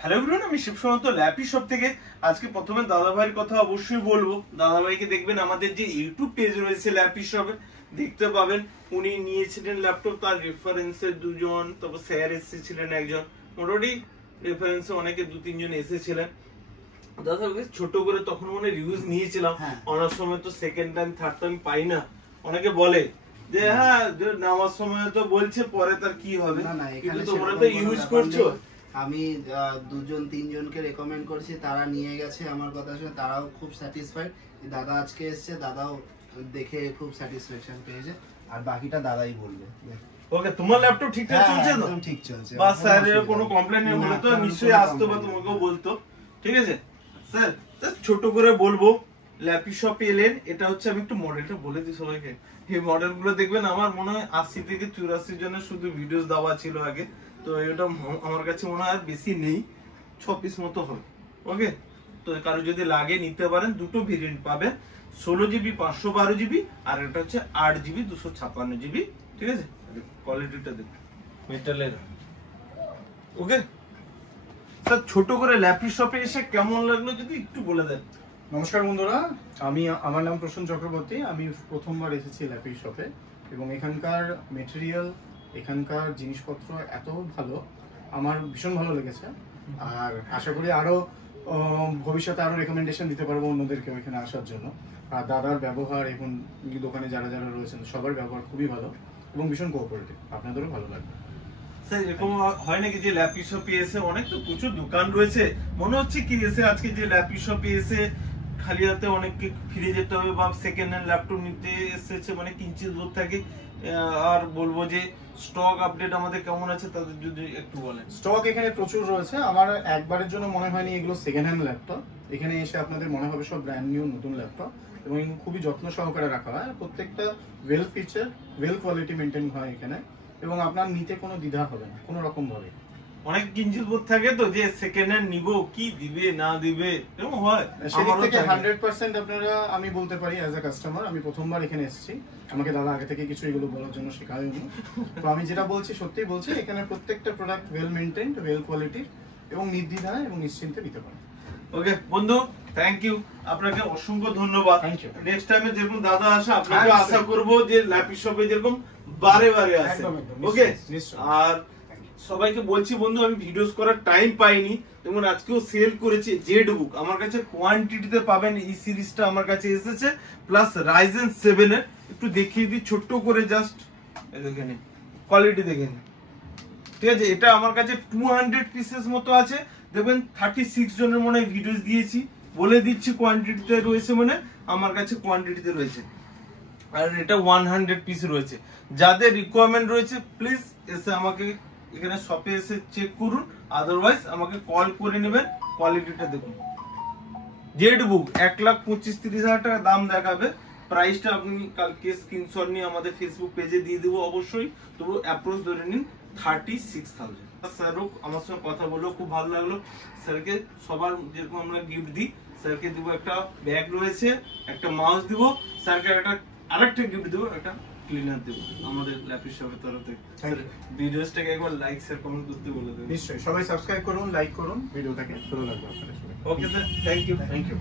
Hello everyone, আমি শিবসমন্ত lappy shop থেকে আজকে প্রথমে দাদাভাইয়ের কথা অবশ্যই বলবো। দাদাভাইকে দেখবেন আমাদের যে ইউটিউব পেজ রয়েছে ল্যাপি শপে, দেখতে পাবেন উনি নিয়েছিলেন ল্যাপটপ, তার রেফারেন্সে দুজন, তারপর স্যার এসেছিলেন একজন, মোটামুটি রেফারেন্সে অনেকে 2-3 জন এসেছিলেন। দাদাভাই ছোট করে তখন মনে রিভিউজ নিয়েছিলাম, অনেক সময় তো সেকেন্ড টাইম থার্ড টাইম পাই না। অনেকে বলে যে হ্যাঁ নেওয়ার সময় তো বলছে, পরে তার কি হবে, কিন্তু তোমরা তো ইউজ করছো। আমি 2-3 জনকে রেকমেন্ড করছি, তারা নিয়ে গেছে, আমার কথা শুনে তারাও খুব স্যাটিসফাইড। দাদা আজকে এসেছে, দাদাও দেখে খুব স্যাটিসফ্যাকশন পেয়েছে, আর বাকিটা দাদাই বলবে। ওকে, তোমার ল্যাপটপ ঠিকঠাক চলছে তো? একদম ঠিক চলছে। বাস স্যারের কোনো কমপ্লেইন নেই, হলে তো নিশ্চয়ই আসতো বা তোমাকেও বলতো। ঠিক আছে স্যার, ছোট করে বলবো, ল্যাপি শপে এলেন, এটা হচ্ছে, আমি একটু মডেলটা বলে দিই সবাইকে। এই মডেলগুলো দেখবেন, আমার মনে হয় 80 থেকে 84 জনের শুধু ভিডিওস দেওয়া ছিল আগে, তো এটা আমার কাছে মনে হয় বেশি নেই, 6 পিস মতো হবে। ওকে, তো কারো যদি লাগে নিতে পারেন, দুটো ভেরিয়েন্ট পাবেন, 16 জিবি 512 জিবি, আর এটা হচ্ছে 8 জিবি 256 জিবি। ঠিক আছে, কোয়ালিটিটা দেখুন, মেটালের। ওকে স্যার, ছোট করে ল্যাপি শপে এসে কেমন লাগলো যদি একটু বলে দেন। নমস্কার বন্ধুরা, আমার নাম প্রসন্ন চক্রবর্তী। আমি প্রথমবার এসেছি ল্যাপি শপে, এবং এখানকার মেটেরিয়াল, এখানকার জিনিসপত্র এত ভালো, আমার ভীষণ ভালো লেগেছে। আর আশা করি আরো ভবিষ্যতে আরো রেকমেন্ডেশন দিতে পারবো অন্যদেরকে এখানে আসার জন্য। আর দাদার ব্যবহার এবং দোকানে যারা যারা রয়েছেন সবার ব্যবহার খুবই ভালো এবং ভীষণ কোঅপারেটিভ, আপনাদেরও ভালো লাগবে। স্যার, এরকম হয় নাকি যে ল্যাপি শপে এসে, অনেক তো প্রচুর দোকান রয়েছে, মনে হচ্ছে কি এসে আজকে যে ল্যাপি শপে এসে খালি হাতে অনেককে ফিরে যেতে হবে, বা সেকেন্ড হ্যান্ড ল্যাপটপ নিতে এসেছে, মানে কিঞ্চিত দূর থাকে। আর বলবো যে স্টক আপডেট আমাদের কেমন আছে, তাদের যদি একটু বলেন। স্টক এখানে প্রচুর রয়েছে, আমার একবারের জন্য মনে হয়নি এগুলো সেকেন্ড হ্যান্ড ল্যাপটপ। এখানে এসে আপনাদের মনে হবে সব ব্র্যান্ড নিউ নতুন ল্যাপটপ, এবং খুবই যত্ন সহকারে রাখা হয়। প্রত্যেকটা well feature, well quality maintain হয় এখানে, এবং আপনার নিতে কোনো দ্বিধা হবে না কোনো রকম ভাবে। অনেক কিঞ্চিত বোধ থাকে তো যে সেকেন্ড হ্যান্ড নিবো, কি দিবে না দিবে, এরকম হয়। সেদিক থেকে 100% আপনারা, আমি বলতে পারি অ্যাজ এ কাস্টমার, আমি প্রথমবার এখানে এসেছি, আমাকে দাদা আগে থেকে কিছু এগুলো বলার জন্য শেখায়নি। তো আমি যেটা বলছি সত্যিই বলছি, এখানে প্রত্যেকটা প্রোডাক্ট ওয়েল মেনটেন্ড, ওয়েল কোয়ালিটির, এবং নির্দ্বিধায় এবং নিশ্চিন্তে নিতে পারেন। ওকে বন্ধু, থ্যাংক ইউ, আপনাকে অসংখ্য ধন্যবাদ। নেক্সট টাইমে যেরকম দাদা আসে, আপনাকে আশা করবো যে ল্যাপি শপে যেরকম বারে বারে আসে। ওকে, আর সবাইকে বলছি বন্ধু, আমি ভিডিওস করার টাইম পাইনি, যেমন আজকেও সেল করেছি জেড বুক, আমার কাছে কোয়ান্টিটিতে পাবেন। এই সিরিজটা আমার কাছে এসেছে, প্লাস রাইজেন 7 এর, একটু দেখিয়ে দিই ছোট্ট করে, জাস্ট দেখে নিন, কোয়ালিটি দেখে নিন। ঠিক আছে, এটা আমার কাছে 200 পিসেস মতো আছে, দেখবেন 36 জনের মনে হয় ভিডিওস দিয়েছি, বলে দিচ্ছি কোয়ান্টিটিতে রয়েছে, মানে আমার কাছে কোয়ান্টিটিতে রয়েছে। আর এটা 100 পিস রয়েছে। যাদের রিকোয়ারমেন্ট রয়েছে প্লিজ এসে আমাকে এখানে শপে এসে চেক করুন, আদারওয়াইজ আমাকে কল করে নেবেন। কোয়ালিটিটা দেখুন, জেড বুক 1,25,30,000 টাকা দাম দেখাবে, প্রাইসটা আপনি কালকে স্ক্রিনশট নিয়ে আমাদের ফেসবুক পেজে দিয়ে দেবো অবশ্যই, তবু অ্যাপ্রোচ ধরে নিন 36,000। স্যারও আমার সঙ্গে কথা বললো, খুব ভালো লাগলো। স্যারকে সবার যেরকম আমরা গিফট দিই, স্যারকে দিব একটা ব্যাগ রয়েছে, একটা মাউস দিব, স্যারকে আরেকটা গিফট দেবো, একটা ক্লিনার দেবো আমাদের ল্যাপি শপের তরফ থেকে। ভিডিওসটাকে একবার লাইক শেয়ার কমেন্ট করতে বলে দেবেন। নিশ্চয়ই, সবাই সাবস্ক্রাইব করুন, লাইক করুন ভিডিওটাকে, ভালো লাগবে আপনাদের। Okay sir, thank you.